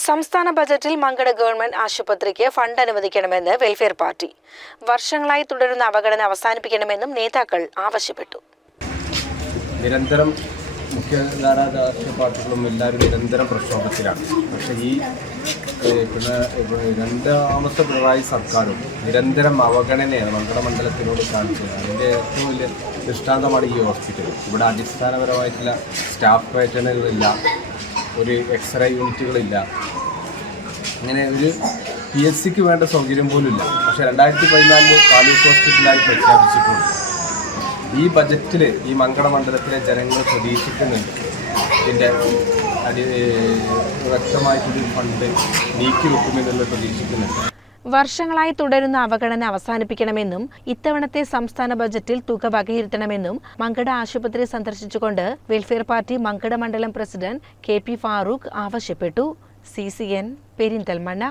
സംസ്ഥാന ബജറ്റിൽ മങ്കട ഗവൺമെന്റ് ആശുപത്രിക്ക് ഫണ്ട് അനുവദിക്കണമെന്ന് വെൽഫെയർ പാർട്ടി. വർഷങ്ങളായി തുടരുന്ന അവഗണന അവസാനിപ്പിക്കണമെന്നും നേതാക്കൾ ആവശ്യപ്പെട്ടു. നിരന്തരം മുഖ്യധാരാ രാഷ്ട്രീയ പാർട്ടികളും എല്ലാവരും നിരന്തരം പ്രക്ഷോഭത്തിലാണ്. പക്ഷേ ഈ രണ്ടാമത്തെ പിണറായി സർക്കാരും നിരന്തരം അവഗണനയാണ് മങ്കട മണ്ഡലത്തിനോട് കാണിച്ചത്. അതിൻ്റെ ഏറ്റവും വലിയ ദൃഷ്ടാന്തമാണ് ഈ ഹോസ്പിറ്റൽ. ഇവിടെ അടിസ്ഥാനപരമായിട്ടുള്ള സ്റ്റാഫ് പാറ്റേണുകളില്ല, ഒരു എക്സ്റേ യൂണിറ്റുകളില്ല, അങ്ങനെ ഒരു PSCക്ക് വേണ്ട സൗകര്യം പോലും ഇല്ല. പക്ഷേ 2014 താലൂക്ക് ഹോസ്പിറ്റലായി പ്രഖ്യാപിച്ചിട്ടുണ്ട്. ഈ ബജറ്റിൽ ഈ മങ്കട മണ്ഡലത്തിലെ ജനങ്ങൾ പ്രതീക്ഷിക്കുന്നുണ്ട് ഇതിൻ്റെ വ്യക്തമായിട്ടൊരു ഫണ്ട് നീക്കിവെക്കുമെന്നുള്ള പ്രതീക്ഷിക്കുന്നുണ്ട്. വർഷങ്ങളായി തുടരുന്ന അവഗണന അവസാനിപ്പിക്കണമെന്നും ഇത്തവണത്തെ സംസ്ഥാന ബജറ്റിൽ തുക വകയിരുത്തണമെന്നും മങ്കട ആശുപത്രി സന്ദർശിച്ചുകൊണ്ട് വെൽഫെയർ പാർട്ടി മങ്കട മണ്ഡലം പ്രസിഡന്റ് KP ഫാറൂഖ് ആവശ്യപ്പെട്ടു. CCN പെരിന്തൽമണ്ണ.